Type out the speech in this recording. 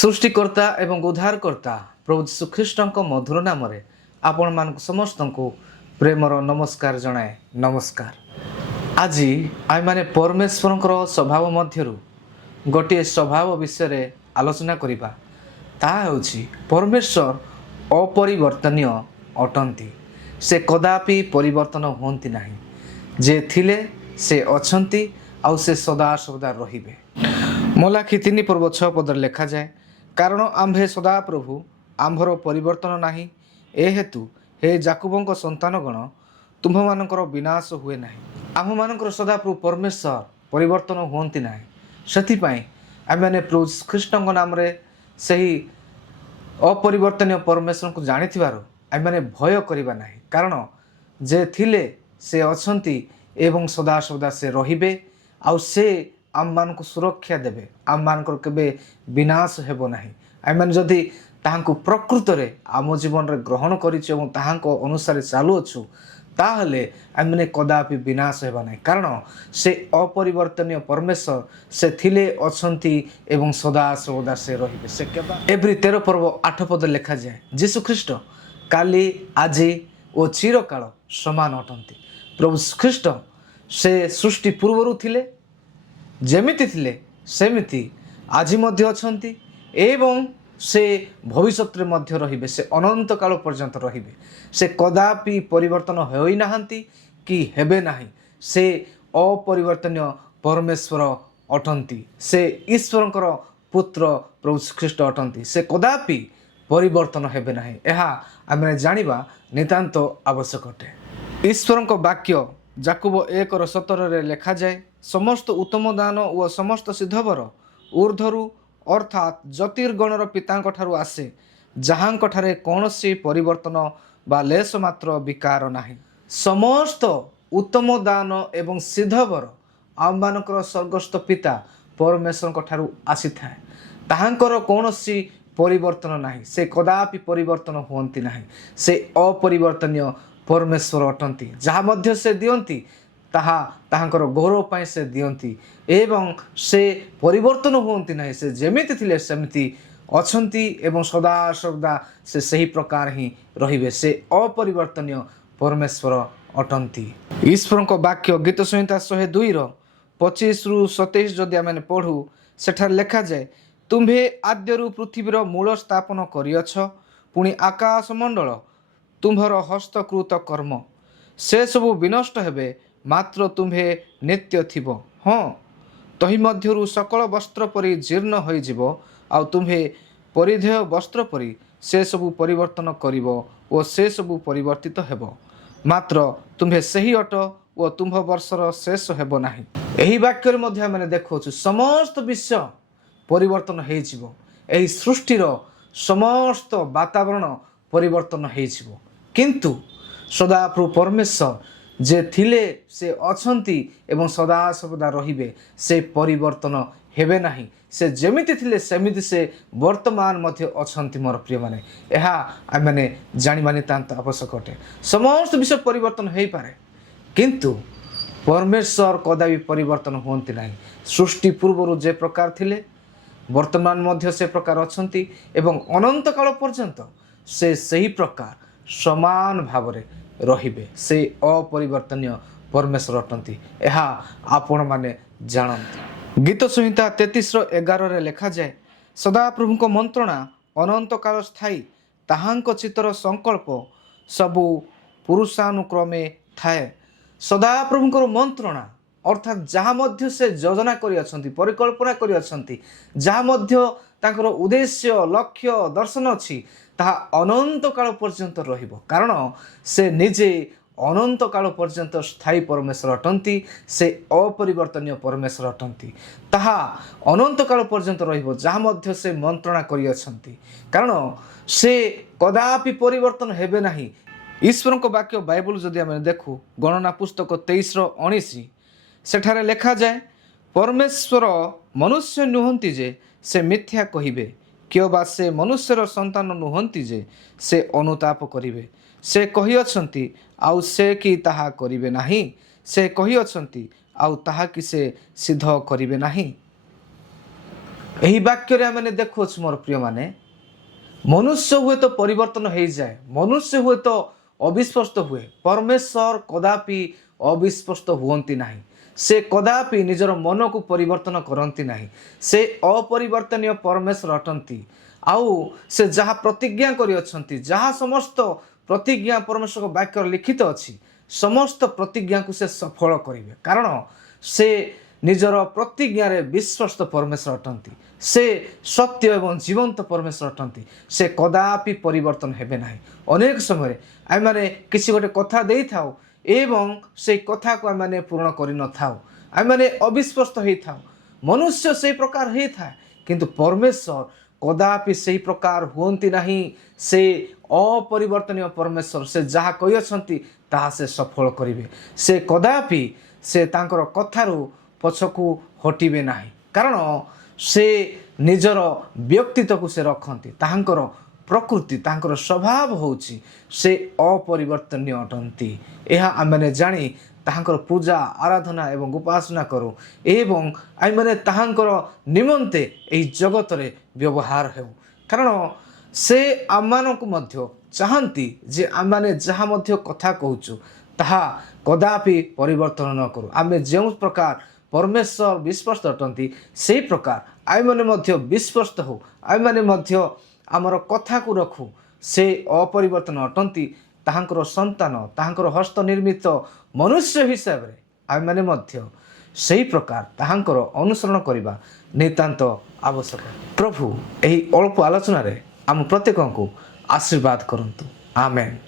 सृष्टिकर्ता एवं उद्धारकर्ता प्रभु श्रीकृष्ण मधुर नाम आपण मान समस्त को प्रेमर नमस्कार जनाए। नमस्कार। आज आम मैंने परमेश्वर स्वभाव मध्य गोटे स्वभाव विषय आलोचना करवा ताऊँ परमेश्वर अपरिवर्तनीय अटंती। से कदापि परिवर्तन होती ना। जे थिले से अच्छी आउ से सदा सदा रहिबे। मलाखी 3 पर्व 6 पदर लिखा जाए, कारण आम्भे सदा प्रभु आम्भर परिवर्तन नाही। ए हेतु हे जाकुबंक संतानगण तुम्भ मानकर विनाश हुए नाही। आम मानकर सदा प्रभु परमेश्वर परिवर्तन होती ना। से आम मैंने प्रभु कृष्ण नाम से अपरिवर्तनीय परमेश्वर को जानी आम मैंने भय करवा ना। कारण जे थिले से अच्छी एवं सदा सदा से रहिबे आउ से आम मान को सुरक्षा देवे। आम मान के विनाश हेब ना। आम मैंने जदि ताहांको प्रकृत रे आम जीवन रे ग्रहण करिछु एवं ताहांको अनुसार चालुअछु ताहले आम मैंने कदापि विनाश हेबा ना। कारण से अपरिवर्तनीय परमेश्वर से थिले अच्छी एवं सदा सर्वदा से रहिबे। से एवरी 13 पर्व 8 पद लिखा जाए, जीशु ख्रीष्ट काली आज और चिरकाल समान अटंती। प्रभु ख्रीष्ट से सृष्टि पूर्वरु थिले, जेमिति थिले सेमिति आज मध्य अछंती एवं से भविष्यत रे मध्य रहिबे। से अनंत काल पर्यंत रहिबे। से कदापि परिवर्तन होई नाहंती कि हेबे नाही। से अपरिवर्तनीय परमेश्वर अटंती। से ईश्वरंकर पुत्र प्रभु ख्रीष्ट अटंती। से कदापि परिवर्तन हेबे नाही। एहा आमे जानिबा नितांत आवश्यक अटे। ईश्वरंक वाक्य जाकुब 1:17 रे लिखा जाए, समस्त उत्तम दान और समस्त सिद्धवर ऊर्ध्वरु अर्थात ज्योतिर्गणर पितांक ठारू आसे, जहांक ठारे कौनसी परिवर्तन बा लेश मात्र विकार नाही। समस्त उत्तम दान एवं सिद्धवर आम मानकर स्वर्गस्थ पिता परमेश्वर ठारू आसी थाए। ताहांकर कौनसी परिवर्तन नाही। से कदापि परिवर्तन होती ना। से अपरिवर्तनीय परमेश्वर अटंती। जहाँ मध्य से दियंती ताहांकर गौरव पाए से दियंती एवं से परिवर्तन होती ना। से जेमिति थिले सेमिति अच्छंती एवं सदा सर्वदा से सही प्रकार ही रहिबे। से अपरिवर्तनीय परमेश्वर अटंती। ईश्वर को वाक्य गीत संहिता 102:25-27 जदि आमे पढ़ू सेठार लिखा जाए, तुम्भे आद्यरु पृथ्वीर मूल स्थापन करियछ, पुणी आकाश मंडल तुम्भर हस्तकृत कर्म। से सबु विनष्ट हेबे, मात्र तुम्भे नित्य थिबो। हाँ, तही मध्यरु सकल वस्त्र परि जीर्ण होई जिवो, आउ तुम्भे परिधेय वस्त्र परि से सबु परिवर्तन करिवो ओ से सबु परिवर्तित हेबो। मात्र तुम्भे सही अट ओ तुम्भ वर्षर शेष हेबो नाही। एही वाक्य मध्ये माने देखौछु समस्त विश्व परिवर्तन हेई जिवो। एही सृष्टिर समस्त वातावरण परिवर्तन हेई जिवो। किंतु सदा प्रभु परमेश्वर जे थिले से अच्छंती एवं सदा सर्वदा रहिबे। से परिवर्तन हेबे नाही। से जेमिति थिले सेमिति से वर्तमान मध्य अच्छंती। मोर प्रिय माने एहा आम माने जानिबा नितांत आवश्यक अटे। समस्त विषय परिवर्तन हेई पारे, किंतु परमेश्वर कदापि परिवर्तन होती ना। सृष्टि पूर्व जे प्रकार थिले वर्तमान मध्य से प्रकार अच्छंती एवं अनंत काल पर्यंत से सही प्रकार समान भाव रे रहिबे। से अपरिवर्तनीय परमेश्वर अटंती। एहा आपण माने जानंती। गीत संहिता 33:11 रे लिखा जाए, सदा प्रभुको मंत्रणा अनंत काल स्थायी, ताहांको चित्तर संकल्प सबु पुरुषानुक्रमे थाए। सदा प्रभुको मंत्रणा अर्थात जहाँ मध्य से योजना करि अछंती, परिकल्पना करि अछंती, जहाँ मध्य तांकर उद्देश्य लक्ष्य दर्शन अछि, ताहा अनंत काल पर्यंत रहिबो। कारण से निजे अनंत काल पर्यंत स्थायी परमेश्वर अटंती। से अपरिवर्तनीय परमेश्वर अटंती। ताहा अनंत काल पर्यंत रहिबो जहाँ मध्य से मंत्रणा करि अछंती। कारण से कदापि परिवर्तन हेबे नाही। ईश्वर को वाक्य बाइबल जदि आमे देखू गणना पुस्तक 23:19 सेठारे लिखा जाए, परमेश्वर मनुष्य नुहंती जे से मिथ्या कहिबे, कियोबा से मनुष्यर संतान नुहंती जे से अनुताप करिवे। से कहि अछंती आउ से कि ताहा करिवे नाही, से कहि अछंती आउ ताहा कि से सिद्ध करिवे नाही। ଏହି ବାକ୍ୟରେ ଆମେ ଦେଖୁଅଛୁ ମୋର ପ୍ରିୟମାନେ, ମନୁଷ୍ୟ ହୁଏତ ପରିବର୍ତ୍ତନ ହେଇଯାଏ, ମନୁଷ୍ୟ ହୁଏତ ଅବିଶ୍ଵସ୍ତ ହୁଏ, ପରମେଶ୍ୱର କଦାପି ଅବିଶ୍ଵସ୍ତ ହୁଅନ୍ତି ନାହିଁ। ସେ କଦାପି ନିଜର ମନକୁ ପରିବର୍ତ୍ତନ କରନ୍ତି ନାହିଁ। ସେ ଅପରିବର୍ତ୍ତନୀୟ ପରମେଶ୍ୱର ଅଟନ୍ତି। ଆଉ ସେ ଯାହା ପ୍ରତିଜ୍ଞା କରିଅଛନ୍ତି, ଯାହା ସମସ୍ତ ପ୍ରତିଜ୍ଞା ପରମେଶ୍ୱରଙ୍କ ବାକ୍ୟରେ ଲିଖିତ ଅଛି, ସମସ୍ତ ପ୍ରତିଜ୍ଞାକୁ ସେ ସଫଳ କରିବେ। କାରଣ ସେ ନିଜର ପ୍ରତିଜ୍ଞାରେ ବିଶ୍ୱସ୍ତ ପରମେଶ୍ୱର ଅଟନ୍ତି। ସେ ସତ୍ୟ ଏବଂ ଜୀବନ୍ତ ପରମେଶ୍ୱର ଅଟନ୍ତି। ସେ କଦାପି ପରିବର୍ତ୍ତନ ହେବେ ନାହିଁ। ଅନେକ ସମୟରେ ଆମେମାନେ କିଛି ଗୋଟେ କଥା ଦେଇଥାଉ ଏବଂ ସେଇ କଥାକୁ ଆମେମାନେ ପୂରଣ କରିନଥାଉ। ଆମେମାନେ ଅବିଶ୍ଵସ୍ତ ହେଇଥାଉ। ମନୁଷ୍ୟ ସେଇ ପ୍ରକାର ହେଇଥାଏ, କିନ୍ତୁ ପରମେଶ୍ୱର କଦାପି ସେହି ପ୍ରକାର ହୁଅନ୍ତି ନାହିଁ। ସେ ଅପରିବର୍ତ୍ତନୀୟ ପରମେଶ୍ୱର। ସେ ଯାହା କହିଅଛନ୍ତି ତାହା ସେ ସଫଳ କରିବେ। ସେ କଦାପି ସେ ତାଙ୍କର କଥାରୁ ପଛକୁ ହଟିବେ ନାହିଁ। କାରଣ ସେ ନିଜର ବ୍ୟକ୍ତିତ୍ୱକୁ ସେ ରଖନ୍ତି। ତାହାଙ୍କର ପ୍ରକୃତି, ତାଙ୍କର ସ୍ୱଭାବ ହେଉଛି ସେ ଅପରିବର୍ତ୍ତନୀୟ ଅଟନ୍ତି। ଏହା ଆମେମାନେ ଜାଣି ତାହାଙ୍କର ପୂଜା ଆରାଧନା ଏବଂ ଉପାସନା କରୁ ଏବଂ ଆମେମାନେ ତାହାଙ୍କର ନିମନ୍ତେ ଏହି ଜଗତରେ ବ୍ୟବହାର ହେଉ। କାରଣ ସେ ଆମମାନଙ୍କୁ ମଧ୍ୟ ଚାହାନ୍ତି ଯେ ଆମେମାନେ ଯାହା ମଧ୍ୟ କଥା କହୁଛୁ ତାହା କଦାପି ପରିବର୍ତ୍ତନ ନ କରୁ। ଆମେ ଯେଉଁ ପ୍ରକାର ପରମେଶ୍ୱର ବିଶ୍ୱସ୍ତ ଅଟନ୍ତି ସେହି ପ୍ରକାର ଆମେମାନେ ମଧ୍ୟ ବିଶ୍ୱସ୍ତ ହଉ। ଆମେମାନେ ମଧ୍ୟ ଆମର କଥାକୁ ରଖୁ। ସେ ଅପରିବର୍ତ୍ତନ ଅଟନ୍ତି। ତାହାଙ୍କର ସନ୍ତାନ, ତାହାଙ୍କର ହସ୍ତ ନିର୍ମିତ ମନୁଷ୍ୟ ହିସାବରେ ଆମେମାନେ ମଧ୍ୟ ସେହି ପ୍ରକାର ତାହାଙ୍କର ଅନୁସରଣ କରିବା ନିତାନ୍ତ ଆବଶ୍ୟକ। ପ୍ରଭୁ ଏହି ଅଳ୍ପ ଆଲୋଚନାରେ ଆମ ପ୍ରତ୍ୟେକଙ୍କୁ ଆଶୀର୍ବାଦ କରନ୍ତୁ। ଆମେନ୍।